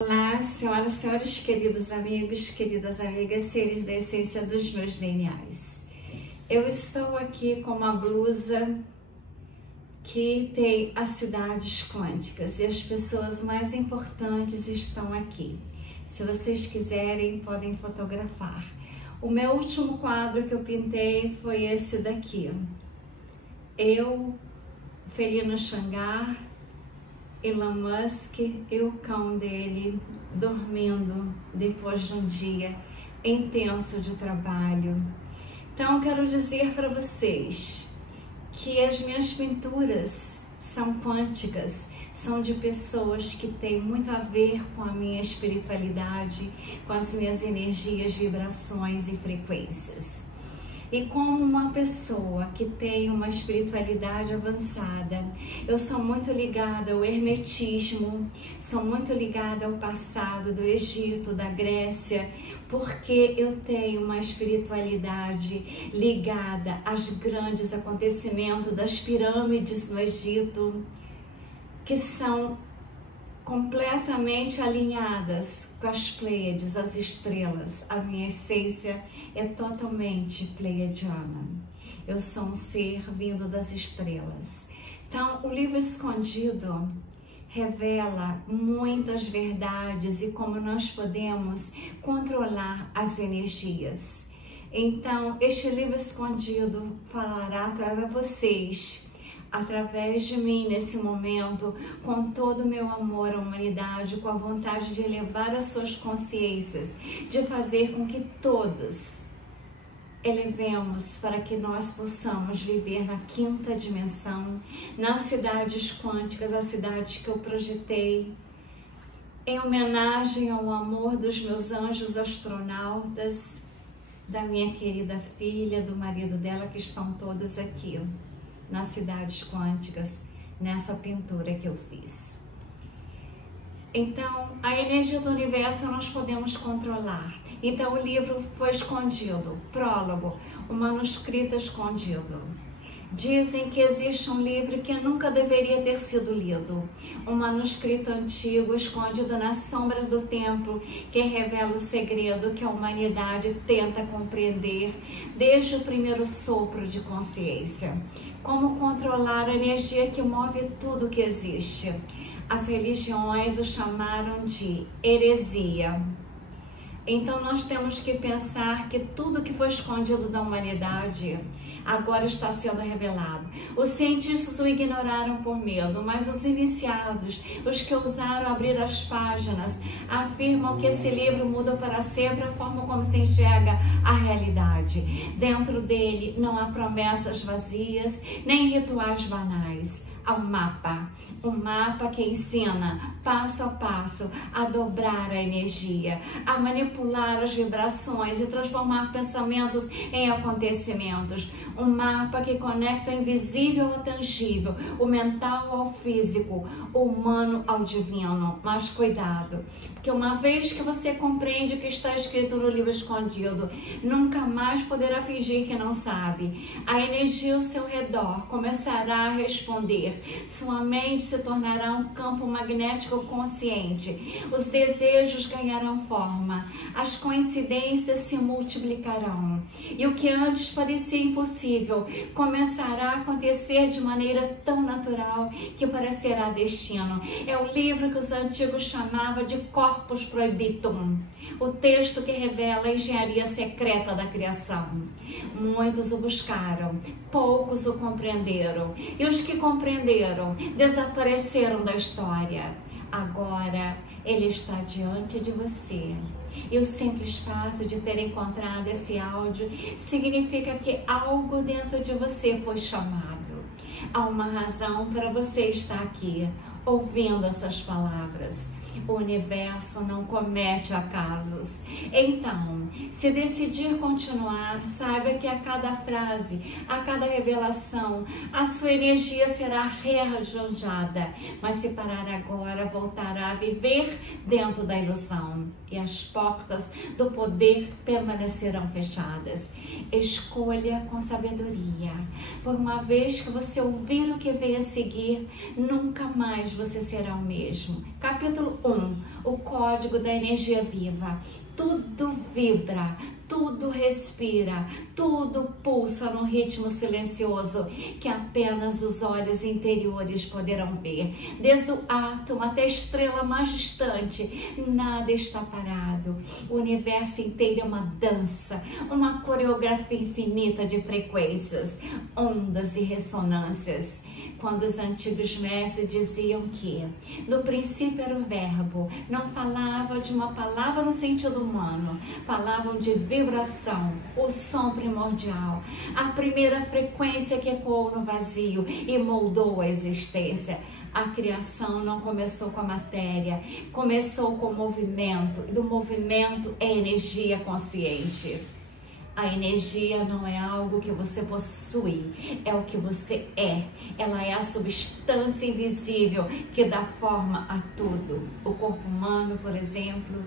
Olá, senhoras e senhores, queridos amigos, queridas amigas, seres da essência dos meus DNAs. Eu estou aqui com uma blusa que tem as cidades quânticas e as pessoas mais importantes estão aqui. Se vocês quiserem, podem fotografar. O meu último quadro que eu pintei foi esse daqui. Eu, Felino Shangar, Elon Musk e o cão dele dormindo depois de um dia intenso de trabalho. Então, quero dizer para vocês que as minhas pinturas são quânticas, são de pessoas que têm muito a ver com a minha espiritualidade, com as minhas energias, vibrações e frequências. E como uma pessoa que tem uma espiritualidade avançada, eu sou muito ligada ao hermetismo, sou muito ligada ao passado do Egito, da Grécia, porque eu tenho uma espiritualidade ligada aos grandes acontecimentos das pirâmides no Egito, que são completamente alinhadas com as Pleiades, as estrelas. A minha essência é totalmente pleiadiana. Eu sou um ser vindo das estrelas. Então, o livro escondido revela muitas verdades e como nós podemos controlar as energias. Então, este livro escondido falará para vocês, através de mim nesse momento, com todo o meu amor à humanidade, com a vontade de elevar as suas consciências, de fazer com que todos elevemos para que nós possamos viver na quinta dimensão, nas cidades quânticas, as cidades que eu projetei, em homenagem ao amor dos meus anjos astronautas, da minha querida filha, do marido dela, que estão todas aqui nas cidades quânticas, nessa pintura que eu fiz. Então, a energia do universo nós podemos controlar. Então, o livro foi escondido, prólogo, o manuscrito escondido. Dizem que existe um livro que nunca deveria ter sido lido, um manuscrito antigo escondido nas sombras do templo, que revela o segredo que a humanidade tenta compreender desde o primeiro sopro de consciência. Como controlar a energia que move tudo que existe. As religiões o chamaram de heresia. Então nós temos que pensar que tudo que foi escondido da humanidade agora está sendo revelado. Os cientistas o ignoraram por medo, mas os iniciados, os que ousaram abrir as páginas, afirmam que esse livro muda para sempre a forma como se enxerga a realidade. Dentro dele não há promessas vazias, nem rituais banais. Há um mapa que ensina passo a passo a dobrar a energia, a manipular as vibrações e transformar pensamentos em acontecimentos. Um mapa que conecta o invisível ao tangível, o mental ao físico, o humano ao divino. Mas cuidado, porque uma vez que você compreende o que está escrito no livro escondido, nunca mais poderá fingir que não sabe. A energia ao seu redor começará a responder. Sua mente se tornará um campo magnético consciente. Os desejos ganharão forma. As coincidências se multiplicarão. E o que antes parecia impossível começará a acontecer de maneira tão natural que parecerá destino. É o livro que os antigos chamavam de Corpus Prohibitum, o texto que revela a engenharia secreta da criação. Muitos o buscaram, poucos o compreenderam, e os que compreenderam desapareceram da história. Agora ele está diante de você. E o simples fato de ter encontrado esse áudio significa que algo dentro de você foi chamado. Há uma razão para você estar aqui, ouvindo essas palavras. O universo não comete acasos. Então, se decidir continuar, saiba que a cada frase, a cada revelação, a sua energia será rearranjada. Mas se parar agora, voltará a viver dentro da ilusão. E as portas do poder permanecerão fechadas. Escolha com sabedoria. Por uma vez que você ouvir o que vem a seguir, nunca mais você será o mesmo. Capítulo o código da energia viva. Tudo vibra, tudo respira, tudo pulsa num ritmo silencioso que apenas os olhos interiores poderão ver. Desde o átomo até a estrela mais distante, nada está parado. O universo inteiro é uma dança, uma coreografia infinita de frequências, ondas e ressonâncias. Quando os antigos mestres diziam que no princípio era o verbo, não falava de uma palavra no sentido humano, falavam de vibração, o som primordial, a primeira frequência que ecoou no vazio e moldou a existência. A criação não começou com a matéria, começou com o movimento, e do movimento é energia consciente. A energia não é algo que você possui, é o que você é. Ela é a substância invisível que dá forma a tudo. O corpo humano, por exemplo,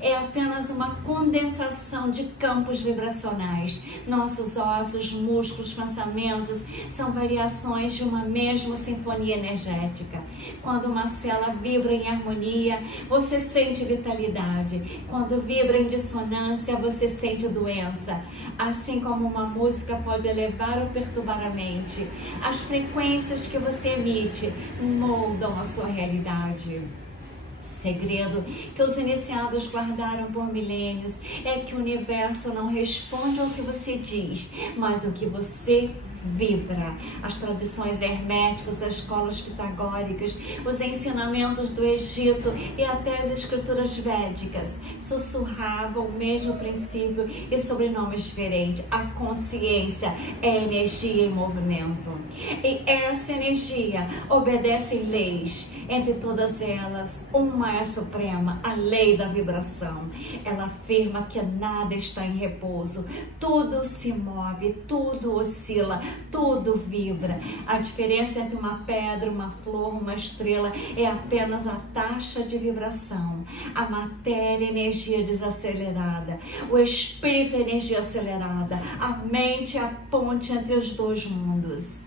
é apenas uma condensação de campos vibracionais. Nossos ossos, músculos, pensamentos são variações de uma mesma sinfonia energética. Quando uma célula vibra em harmonia, você sente vitalidade. Quando vibra em dissonância, você sente doença. Assim como uma música pode elevar ou perturbar a mente, as frequências que você emite moldam a sua realidade. Segredo que os iniciados guardaram por milênios é que o universo não responde ao que você diz, mas ao que você vibra. As tradições herméticas, as escolas pitagóricas, os ensinamentos do Egito e até as escrituras védicas sussurravam o mesmo princípio e sobrenomes diferentes. A consciência é energia em movimento. E essa energia obedece leis. Entre todas elas, uma é suprema, a lei da vibração. Ela afirma que nada está em repouso, tudo se move, tudo oscila, tudo vibra. A diferença entre uma pedra, uma flor, uma estrela é apenas a taxa de vibração. A matéria é energia desacelerada, o espírito é energia acelerada, a mente é a ponte entre os dois mundos.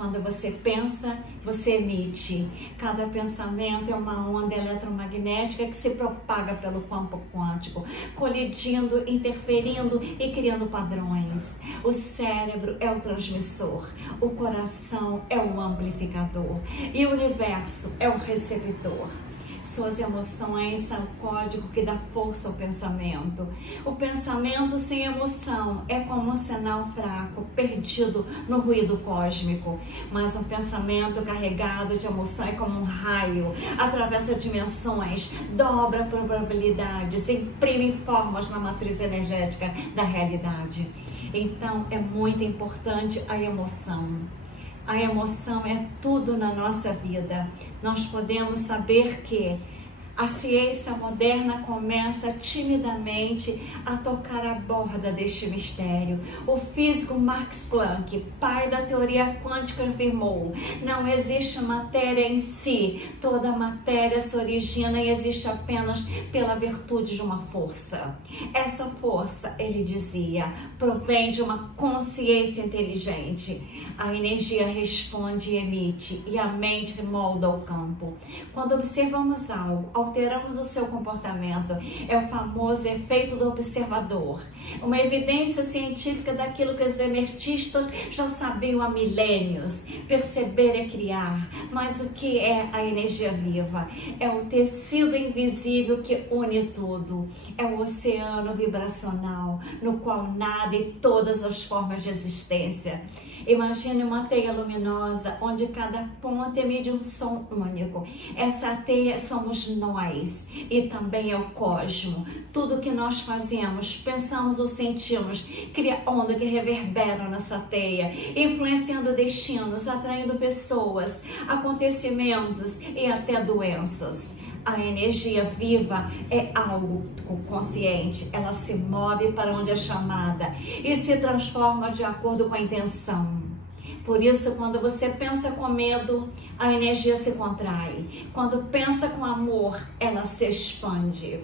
Quando você pensa, você emite. Cada pensamento é uma onda eletromagnética que se propaga pelo campo quântico, colidindo, interferindo e criando padrões. O cérebro é o transmissor, o coração é o amplificador e o universo é o receptor. Suas emoções são o código que dá força ao pensamento. O pensamento sem emoção é como um sinal fraco, perdido no ruído cósmico. Mas um pensamento carregado de emoção é como um raio, atravessa dimensões, dobra probabilidades, imprime formas na matriz energética da realidade. Então, é muito importante a emoção. A emoção é tudo na nossa vida. Nós podemos saber que a ciência moderna começa timidamente a tocar a borda deste mistério. O físico Max Planck, pai da teoria quântica, afirmou: não existe matéria em si, toda matéria se origina e existe apenas pela virtude de uma força. Essa força, ele dizia, provém de uma consciência inteligente. A energia responde e emite, e a mente molda o campo. Quando observamos algo, alteramos o seu comportamento. É o famoso efeito do observador. Uma evidência científica daquilo que os emertistas já sabiam há milênios. Perceber é criar. Mas o que é a energia viva? É o tecido invisível que une tudo. É o oceano vibracional, no qual nada e todas as formas de existência. Imagine uma teia luminosa, onde cada ponta emite um som único. Essa teia somos nós e também é o cosmo. Tudo que nós fazemos, pensamos ou sentimos, cria onda que reverbera nessa teia, influenciando destinos, atraindo pessoas, acontecimentos e até doenças. A energia viva é algo consciente, ela se move para onde é chamada e se transforma de acordo com a intenção. Por isso, quando você pensa com medo, a energia se contrai. Quando pensa com amor, ela se expande.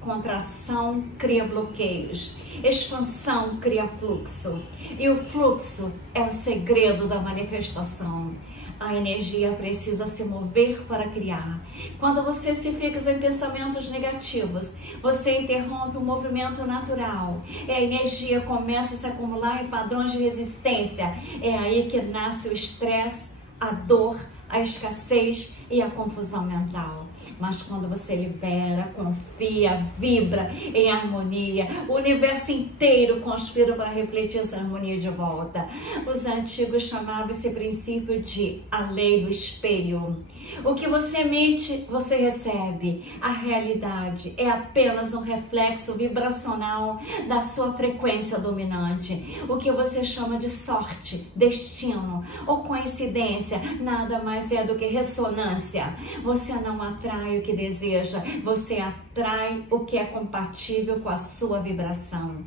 Contração cria bloqueios, expansão cria fluxo. E o fluxo é o segredo da manifestação. A energia precisa se mover para criar. Quando você se fixa em pensamentos negativos, você interrompe o movimento natural. E a energia começa a se acumular em padrões de resistência. É aí que nasce o estresse, a dor, a escassez e a confusão mental. Mas quando você libera, confia, vibra em harmonia, o universo inteiro conspira para refletir essa harmonia de volta. Os antigos chamavam esse princípio de a lei do espelho. O que você emite, você recebe. A realidade é apenas um reflexo vibracional da sua frequência dominante. O que você chama de sorte, destino ou coincidência, nada mais é do que ressonância. Você não atrai o que deseja, você atrai o que é compatível com a sua vibração.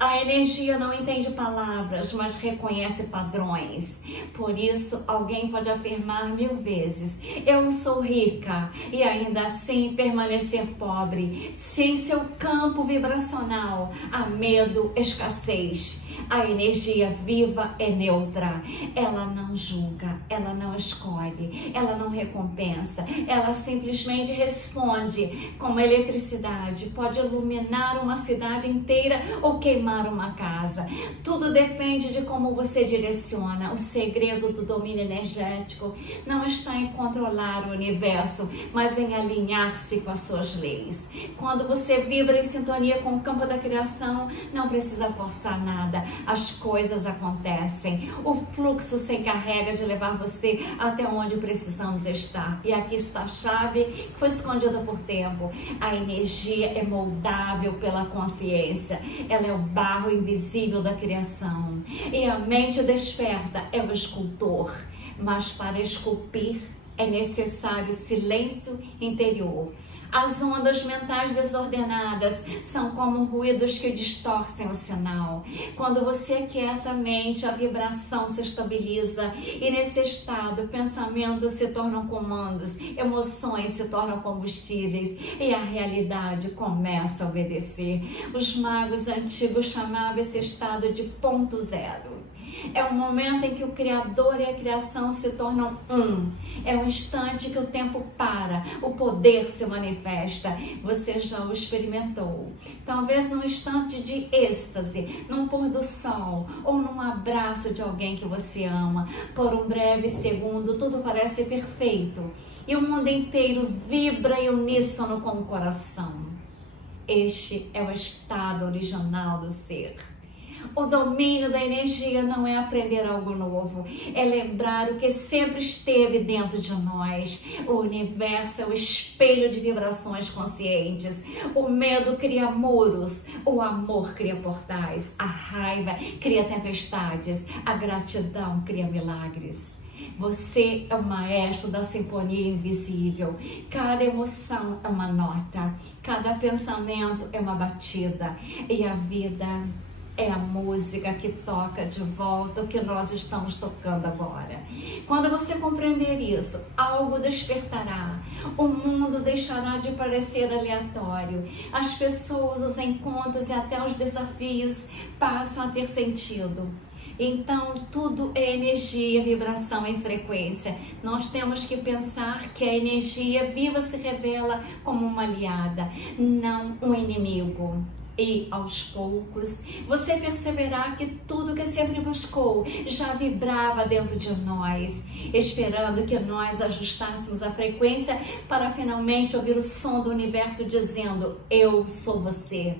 A energia não entende palavras, mas reconhece padrões. Por isso, alguém pode afirmar 1000 vezes: eu sou rica, e ainda assim permanecer pobre. Sem seu campo vibracional, há medo, escassez. A energia viva é neutra, ela não julga, ela não escolhe, ela não recompensa, ela simplesmente responde. Como eletricidade, pode iluminar uma cidade inteira ou queimar uma casa. Tudo depende de como você direciona. O segredo do domínio energético não está em controlar o universo, mas em alinhar-se com as suas leis. Quando você vibra em sintonia com o campo da criação, não precisa forçar nada. As coisas acontecem. O fluxo se encarrega de levar você até onde precisamos estar. E aqui está a chave que foi escondida por tempo. A energia é moldável pela consciência. Ela é o barro invisível da criação. E a mente desperta é o escultor. Mas para esculpir é necessário silêncio interior. As ondas mentais desordenadas são como ruídos que distorcem o sinal. Quando você aquieta a mente, a vibração se estabiliza e nesse estado, pensamentos se tornam comandos, emoções se tornam combustíveis e a realidade começa a obedecer. Os magos antigos chamavam esse estado de ponto zero. É o momento em que o Criador e a criação se tornam um. É um instante que o tempo para, o poder se manifesta. Você já o experimentou. Talvez num instante de êxtase, num pôr do sol ou num abraço de alguém que você ama. Por um breve segundo, tudo parece perfeito e o mundo inteiro vibra em uníssono com o coração. Este é o estado original do ser. O domínio da energia não é aprender algo novo, é lembrar o que sempre esteve dentro de nós. O universo é o espelho de vibrações conscientes. O medo cria muros, o amor cria portais, a raiva cria tempestades, a gratidão cria milagres. Você é o maestro da sinfonia invisível. Cada emoção é uma nota, cada pensamento é uma batida e a vida é a música que toca de volta o que nós estamos tocando agora. Quando você compreender isso, algo despertará. O mundo deixará de parecer aleatório. As pessoas, os encontros e até os desafios passam a ter sentido. Então, tudo é energia, vibração e frequência. Nós temos que pensar que a energia viva se revela como uma aliada, não um inimigo. E, aos poucos, você perceberá que tudo que sempre buscou já vibrava dentro de nós, esperando que nós ajustássemos a frequência para finalmente ouvir o som do universo dizendo: eu sou você.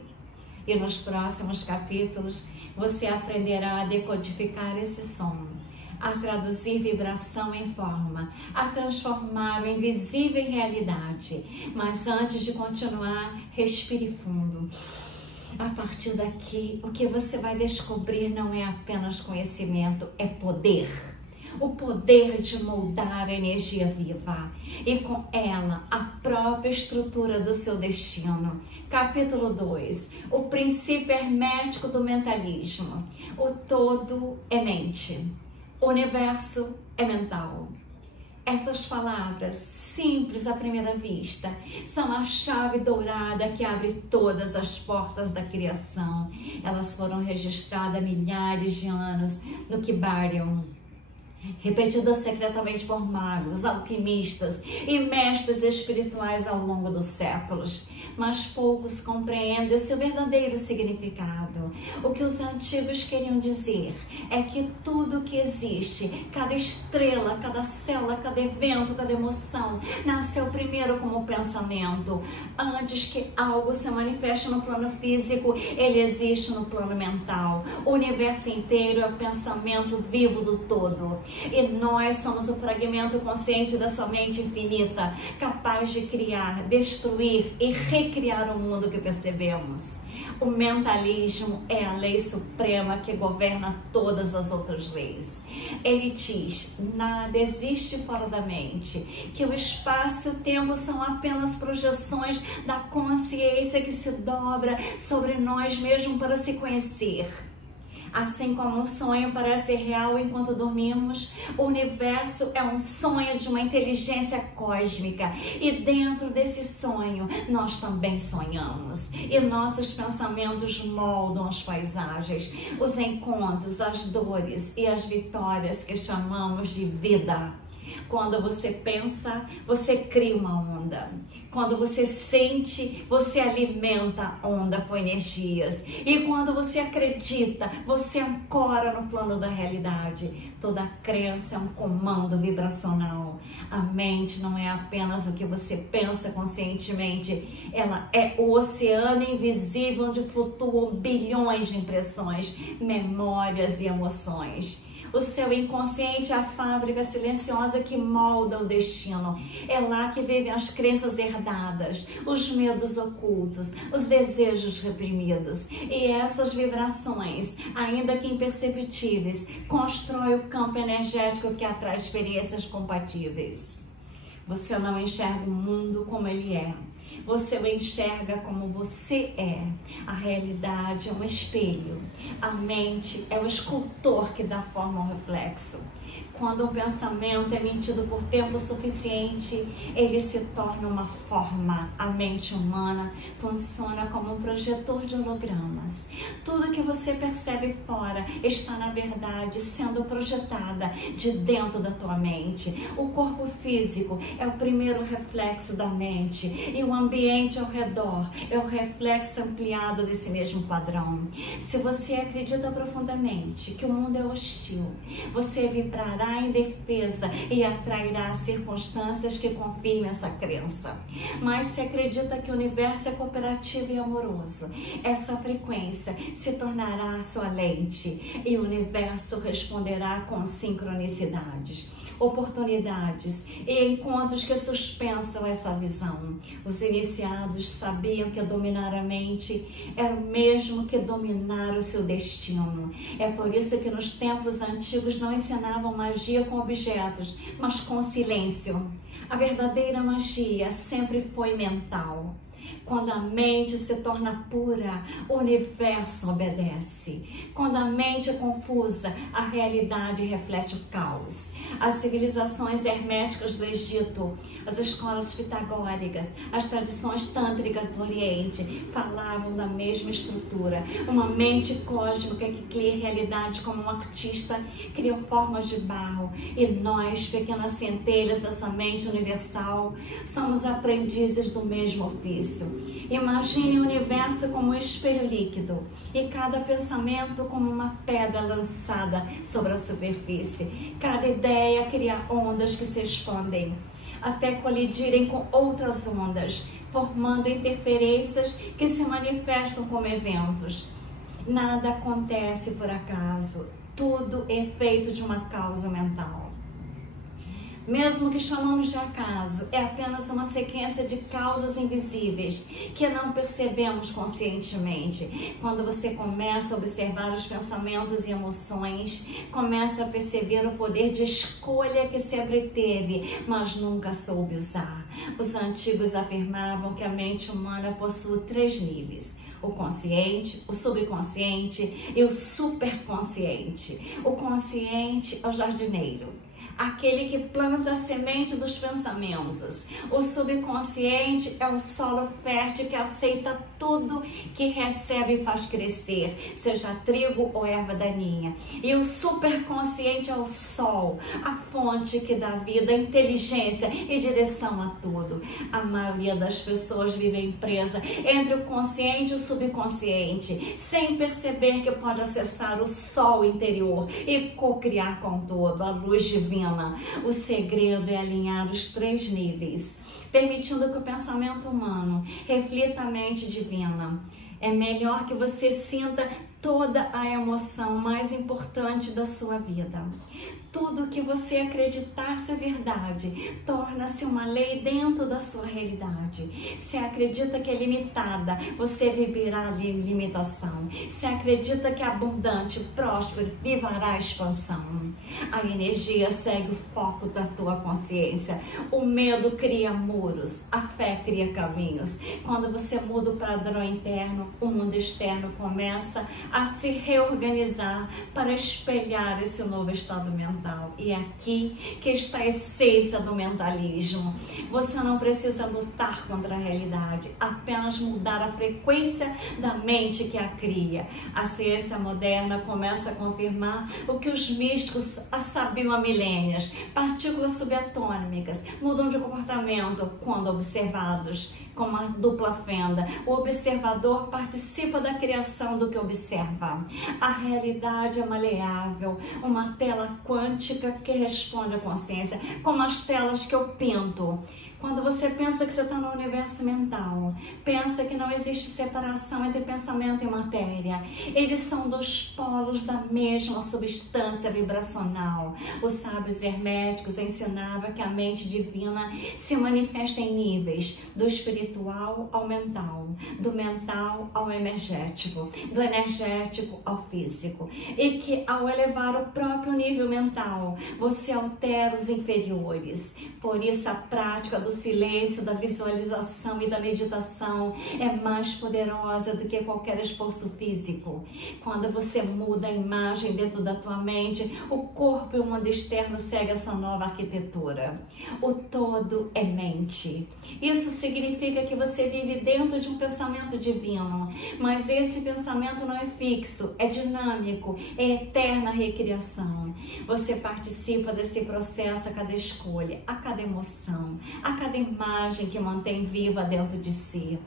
E nos próximos capítulos, você aprenderá a decodificar esse som, a traduzir vibração em forma, a transformar o invisível em realidade. Mas antes de continuar, respire fundo. A partir daqui, o que você vai descobrir não é apenas conhecimento, é poder. O poder de moldar a energia viva e com ela a própria estrutura do seu destino. Capítulo 2, o princípio hermético do mentalismo. O todo é mente, o universo é mental. Essas palavras, simples à primeira vista, são a chave dourada que abre todas as portas da criação. Elas foram registradas há milhares de anos no Kybalion. repetida secretamente por magos, alquimistas e mestres espirituais ao longo dos séculos. Mas poucos compreendem seu verdadeiro significado. O que os antigos queriam dizer é que tudo que existe, cada estrela, cada célula, cada evento, cada emoção, nasceu primeiro como pensamento. Antes que algo se manifeste no plano físico, ele existe no plano mental. O universo inteiro é o pensamento vivo do todo. E nós somos o fragmento consciente dessa mente infinita, capaz de criar, destruir e recriar o mundo que percebemos. O mentalismo é a lei suprema que governa todas as outras leis. Ele diz: nada existe fora da mente, que o espaço e o tempo são apenas projeções da consciência que se dobra sobre nós mesmos para se conhecer. Assim como o sonho parece real enquanto dormimos, o universo é um sonho de uma inteligência cósmica. E dentro desse sonho, nós também sonhamos. E nossos pensamentos moldam as paisagens, os encontros, as dores e as vitórias que chamamos de vida. Quando você pensa, você cria uma onda. Quando você sente, você alimenta a onda com energias. E quando você acredita, você ancora no plano da realidade. Toda crença é um comando vibracional. A mente não é apenas o que você pensa conscientemente. Ela é o oceano invisível onde flutuam bilhões de impressões, memórias e emoções. O seu inconsciente é a fábrica silenciosa que molda o destino. É lá que vivem as crenças herdadas, os medos ocultos, os desejos reprimidos. E essas vibrações, ainda que imperceptíveis, constroem o campo energético que atrai experiências compatíveis. Você não enxerga o mundo como ele é. Você o enxerga como você é. A realidade é um espelho. A mente é o escultor que dá forma ao reflexo. Quando um pensamento é mantido por tempo suficiente, ele se torna uma forma. A mente humana funciona como um projetor de hologramas. Tudo que você percebe fora está, na verdade, sendo projetada de dentro da tua mente. O corpo físico é o primeiro reflexo da mente e o ambiente ao redor é o reflexo ampliado desse mesmo padrão. Se você acredita profundamente que o mundo é hostil, você vibrará em defesa e atrairá circunstâncias que confirmem essa crença. Mas se acredita que o universo é cooperativo e amoroso, essa frequência se tornará sua lente e o universo responderá com sincronicidades, oportunidades e encontros que suspensam essa visão. Os iniciados sabiam que dominar a mente era o mesmo que dominar o seu destino. É por isso que nos templos antigos não ensinavam magia com objetos, mas com silêncio. A verdadeira magia sempre foi mental. Quando a mente se torna pura, o universo obedece. Quando a mente é confusa, a realidade reflete o caos. As civilizações herméticas do Egito, as escolas pitagóricas, as tradições tântricas do Oriente falavam da mesma estrutura. Uma mente cósmica que cria realidade como um artista criou formas de barro. E nós, pequenas centelhas dessa mente universal, somos aprendizes do mesmo ofício. Imagine o universo como um espelho líquido e cada pensamento como uma pedra lançada sobre a superfície. Cada ideia cria ondas que se expandem até colidirem com outras ondas, formando interferências que se manifestam como eventos. Nada acontece por acaso, tudo é feito de uma causa mental. Mesmo que chamamos de acaso, é apenas uma sequência de causas invisíveis que não percebemos conscientemente. Quando você começa a observar os pensamentos e emoções, começa a perceber o poder de escolha que sempre teve, mas nunca soube usar. Os antigos afirmavam que a mente humana possui 3 níveis: o consciente, o subconsciente e o superconsciente. O consciente é o jardineiro. aquele que planta a semente dos pensamentos. O subconsciente é um solo fértil que aceita tudo que recebe e faz crescer, seja trigo ou erva daninha. E o superconsciente é o sol, a fonte que dá vida, inteligência e direção a tudo. A maioria das pessoas vivem presa entre o consciente e o subconsciente, sem perceber que pode acessar o sol interior e co-criar com todo, a luz divina. O segredo é alinhar os 3 níveis, permitindo que o pensamento humano reflita a mente divina. É melhor que você sinta toda a emoção mais importante da sua vida. Tudo que você acreditar ser verdade torna-se uma lei dentro da sua realidade. Se acredita que é limitada, você viverá de limitação. Se acredita que é abundante, próspero, viverá a expansão. A energia segue o foco da tua consciência. O medo cria muros, a fé cria caminhos. Quando você muda o padrão interno, o mundo externo começa a se reorganizar para espelhar esse novo estado mental. E é aqui que está a essência do mentalismo. Você não precisa lutar contra a realidade, apenas mudar a frequência da mente que a cria. A ciência moderna começa a confirmar o que os místicos sabiam há milênios. Partículas subatômicas mudam de comportamento quando observados com uma dupla fenda. O observador participa da criação do que observa. A realidade é maleável, uma tela quântica que responde à consciência, como as telas que eu pinto. Quando você pensa que você está no universo mental, pensa que não existe separação entre pensamento e matéria. Eles são 2 polos da mesma substância vibracional. Os sábios herméticos ensinavam que a mente divina se manifesta em níveis, do espiritual ao mental, do mental ao energético, do energético ao físico. E que ao elevar o próprio nível mental, você altera os inferiores. Por isso a prática do silêncio, da visualização e da meditação é mais poderosa do que qualquer esforço físico. Quando você muda a imagem dentro da tua mente, o corpo e o mundo externo seguem essa nova arquitetura. O todo é mente. Isso significa que você vive dentro de um pensamento divino, mas esse pensamento não é fixo, é dinâmico, é eterna recriação. Você participa desse processo a cada escolha, a cada emoção, a cada imagem que mantém viva dentro de si.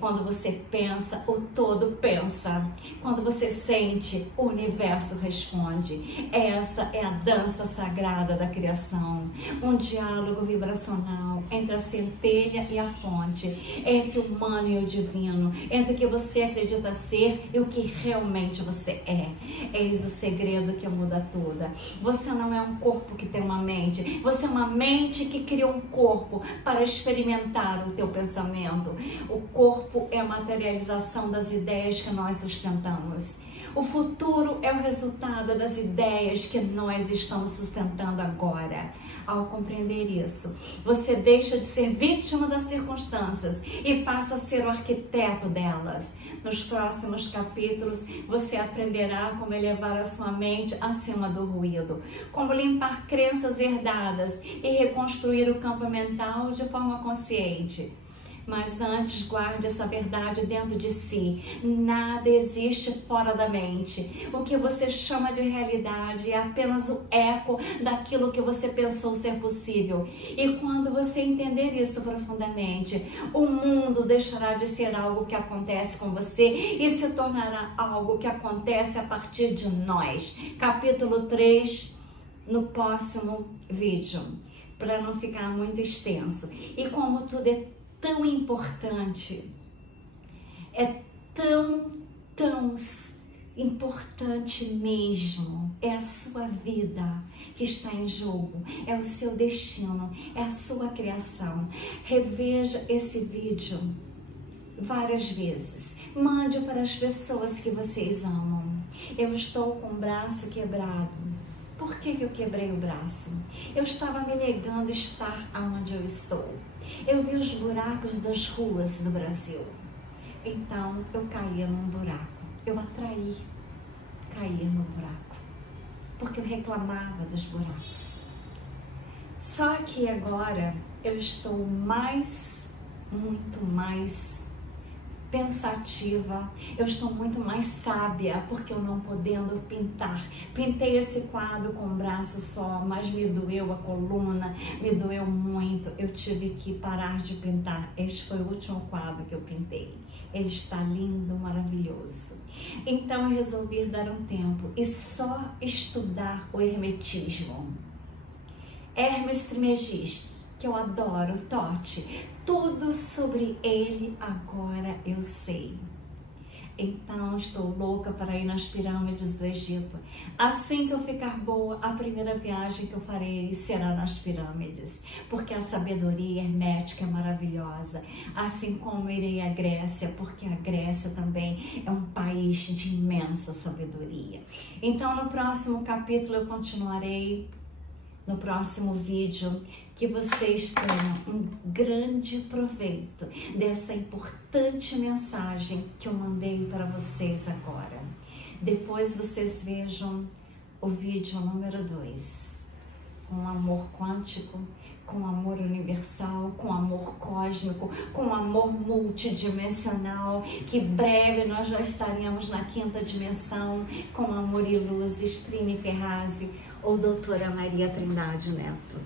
Quando você pensa, o todo pensa. Quando você sente, o universo responde. Essa é a dança sagrada da criação. Um diálogo vibracional entre a centelha e a fonte, entre o humano e o divino, entre o que você acredita ser e o que realmente você é. Eis o segredo que muda tudo. Você não é um corpo que tem uma mente. Você é uma mente que cria um corpo para experimentar o teu pensamento. O corpo é a materialização das ideias que nós sustentamos. O futuro é o resultado das ideias que nós estamos sustentando agora. Ao compreender isso, você deixa de ser vítima das circunstâncias e passa a ser o arquiteto delas. Nos próximos capítulos, você aprenderá como elevar a sua mente acima do ruído, como limpar crenças herdadas e reconstruir o campo mental de forma consciente. Mas antes, guarde essa verdade dentro de si. Nada existe fora da mente. O que você chama de realidade é apenas o eco daquilo que você pensou ser possível. E quando você entender isso profundamente, o mundo deixará de ser algo que acontece com você e se tornará algo que acontece a partir de nós. Capítulo 3, no próximo vídeo, para não ficar muito extenso. E como tudo é tão importante, é tão importante mesmo, é a sua vida que está em jogo, é o seu destino, é a sua criação. Reveja esse vídeo várias vezes, mande para as pessoas que vocês amam. Eu estou com o braço quebrado. Por que eu quebrei o braço? Eu estava me negando estar onde eu estou. Eu vi os buracos das ruas do Brasil. Então, eu caía num buraco. Eu atraí cair no buraco. Porque eu reclamava dos buracos. Só que agora eu estou muito mais pensativa, eu estou muito mais sábia, porque eu não podendo pintar. Pintei esse quadro com um braço só, mas me doeu a coluna, me doeu muito, eu tive que parar de pintar. Este foi o último quadro que eu pintei. Ele está lindo, maravilhoso. Então eu resolvi dar um tempo e só estudar o hermetismo. Hermes Trismegisto, que eu adoro, Tote, tudo sobre ele agora eu sei. Então estou louca para ir nas pirâmides do Egito. Assim que eu ficar boa, a primeira viagem que eu farei será nas pirâmides, porque a sabedoria hermética é maravilhosa. Assim como irei à Grécia, porque a Grécia também é um país de imensa sabedoria. Então no próximo capítulo eu continuarei. No próximo vídeo, que vocês tenham um grande proveito dessa importante mensagem que eu mandei para vocês agora. Depois vocês vejam o vídeo número 2, com amor quântico, com amor universal, com amor cósmico, com amor multidimensional, que breve nós já estaremos na 5ª dimensão, com amor e luz, Strine Ferrazzi ou doutora Maria Trindade Neto.